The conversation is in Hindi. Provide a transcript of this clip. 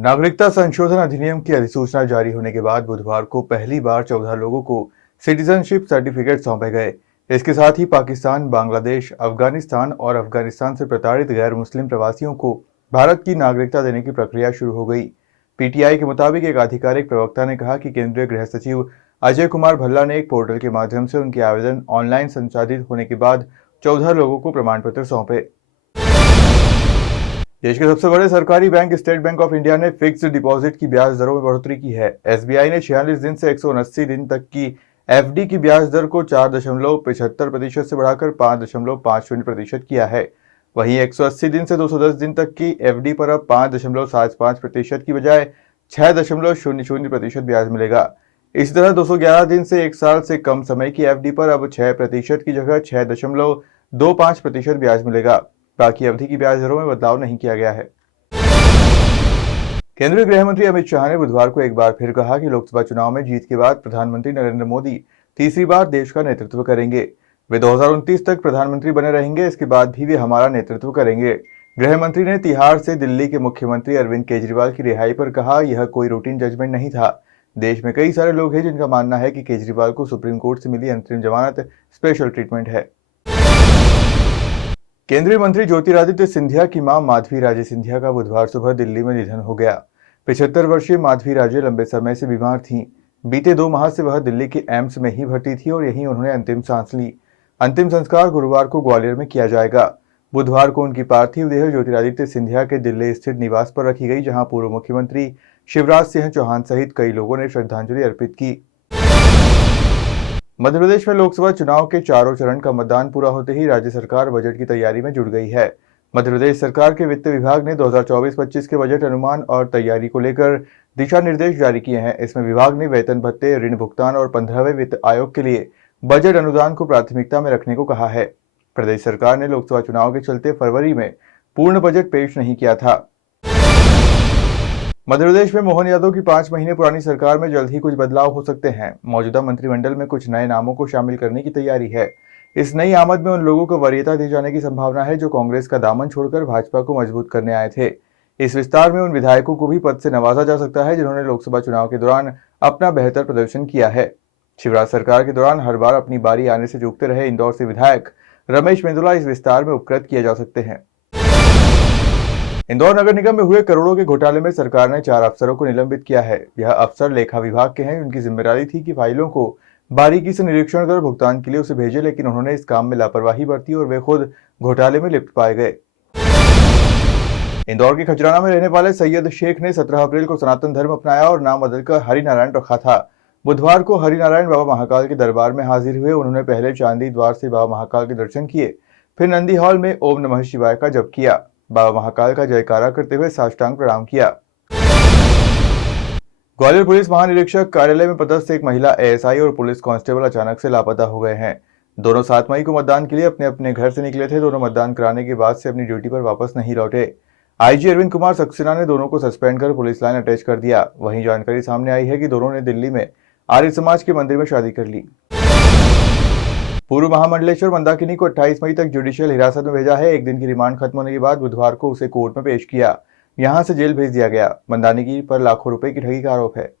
नागरिकता संशोधन अधिनियम की अधिसूचना जारी होने के बाद बुधवार को पहली बार 14 लोगों को सिटीजनशिप सर्टिफिकेट सौंपे गए। इसके साथ ही पाकिस्तान, बांग्लादेश, अफगानिस्तान और अफगानिस्तान से प्रताड़ित गैर मुस्लिम प्रवासियों को भारत की नागरिकता देने की प्रक्रिया शुरू हो गई। पीटीआई के मुताबिक एक आधिकारिक प्रवक्ता ने कहा कि केंद्रीय गृह सचिव अजय कुमार भल्ला ने एक पोर्टल के माध्यम से उनके आवेदन ऑनलाइन संचालित होने के बाद 14 लोगों को प्रमाण पत्र सौंपे। देश के सबसे बड़े सरकारी bank state bank of India ने फिक्स्ड डिपॉजिट की ब्याज दरों में बढ़ोतरी की है। एसबीआई ने 46 दिन से 179 दिन तक की एफडी की ब्याज दर को 4.75% से बढ़ाकर 5.50% किया है। वहीं 180 दिन से 210 दिन तक की एफडी पर अब 5.75% की बजाय 6.00% ब्याज मिलेगा। इसी तरह 211 दिन से 1 साल से कम समय की एफडी पर अब 6% की जगह 6.25% ब्याज मिलेगा। बाकी अवधि की ब्याज दरों में बदलाव नहीं किया गया है। केंद्रीय गृह मंत्री अमित शाह ने बुधवार को एक बार फिर कहा कि लोकसभा चुनाव में जीत के बाद प्रधानमंत्री नरेंद्र मोदी तीसरी बार देश का नेतृत्व करेंगे। वे 2029 तक प्रधानमंत्री बने रहेंगे। इसके बाद भी वे हमारा नेतृत्व करेंगे। गृह मंत्री ने तिहाड़ से दिल्ली के मुख्यमंत्री अरविंद केजरीवाल की रिहाई पर कहा, यह कोई रूटीन जजमेंट नहीं था। देश में कई सारे लोग हैं जिनका मानना है कि केजरीवाल को सुप्रीम कोर्ट से मिली अंतरिम जमानत स्पेशल ट्रीटमेंट है। केंद्रीय मंत्री ज्योतिरादित्य सिंधिया की मां माधवी राजे सिंधिया का बुधवार सुबह दिल्ली में निधन हो गया। 75 वर्षीय माधवी राजे लंबे समय से बीमार थीं। बीते 2 माह से वह दिल्ली के एम्स में ही भर्ती थी और यहीं उन्होंने अंतिम सांस ली। अंतिम संस्कार गुरुवार को ग्वालियर में किया जाएगा। बुधवार को उनकी पार्थिव देह ज्योतिरादित्य सिंधिया के दिल्ली स्थित निवास पर रखी गई, जहां पूर्व मुख्यमंत्री शिवराज सिंह चौहान सहित कई लोगों ने श्रद्धांजलि अर्पित की। मध्य प्रदेश में लोकसभा चुनाव के चारों चरण का मतदान पूरा होते ही राज्य सरकार बजट की तैयारी में जुट गई है। मध्य प्रदेश सरकार के वित्त विभाग ने 2024-25 के बजट अनुमान और तैयारी को लेकर दिशा निर्देश जारी किए हैं। इसमें विभाग ने वेतन भत्ते, ऋण भुगतान और 15वें वित्त आयोग के लिए बजट अनुदान को प्राथमिकता में रखने को कहा है। प्रदेश सरकार ने लोकसभा चुनाव के चलते फरवरी में पूर्ण बजट पेश नहीं किया था। मध्य प्रदेश में मोहन यादव की 5 महीने पुरानी सरकार में जल्द ही कुछ बदलाव हो सकते हैं। मौजूदा मंत्रिमंडल में कुछ नए नामों को शामिल करने की तैयारी है। इस नई आमद में उन लोगों को वरीयता दी जाने की संभावना है जो कांग्रेस का दामन छोड़कर भाजपा को मजबूत करने आए थे। इस विस्तार में उन विधायकों को भी पद से नवाजा जा सकता है जिन्होंने लोकसभा चुनाव के दौरान अपना बेहतर प्रदर्शन किया है। शिवराज सरकार के दौरान हर बार अपनी बारी आने से चूकते रहे इंदौर से विधायक रमेश मेंदोला इस विस्तार में उपकृत किए जा सकते हैं। इंदौर नगर निगम में हुए करोड़ों के घोटाले में सरकार ने 4 अफसरों को निलंबित किया है। यह अफसर लेखा विभाग के हैं। उनकी जिम्मेदारी थी कि फाइलों को बारीकी से निरीक्षण कर भुगतान के लिए उसे भेजे, लेकिन उन्होंने इस काम में लापरवाही बरती और वे खुद घोटाले में लिप्त पाए गए। इंदौर के खजराना में रहने वाले सैयद शेख ने 17 अप्रैल को सनातन धर्म अपनाया और नाम बदलकर हरिनारायण रखा था। बुधवार को हरिनारायण बाबा महाकाल के दरबार में हाजिर हुए। उन्होंने पहले चांदी द्वार से बाबा महाकाल के दर्शन किए, फिर नंदी हॉल में ओम नमः शिवाय का जप किया, बाबा महाकाल का जयकारा करते हुए साष्टांग प्रणाम किया। ग्वालियर पुलिस महानिरीक्षक कार्यालय में पदस्थ एक महिला एएसआई और पुलिस कांस्टेबल अचानक से लापता हो गए हैं। दोनों 7 मई को मतदान के लिए अपने अपने घर से निकले थे। दोनों मतदान कराने के बाद से अपनी ड्यूटी पर वापस नहीं लौटे। आईजी अरविंद कुमार सक्सेना ने दोनों को सस्पेंड कर पुलिस लाइन अटैच कर दिया। वहीं जानकारी सामने आई है कि दोनों ने दिल्ली में आर्य समाज के मंदिर में शादी कर ली। पूर्व महामंडलेश्वर मंदाकिनी को 28 मई तक जुडिशियल हिरासत में भेजा है। 1 दिन की रिमांड खत्म होने के बाद बुधवार को उसे कोर्ट में पेश किया। यहां से जेल भेज दिया गया। मंदाकिनी पर लाखों रुपए की ठगी का आरोप है।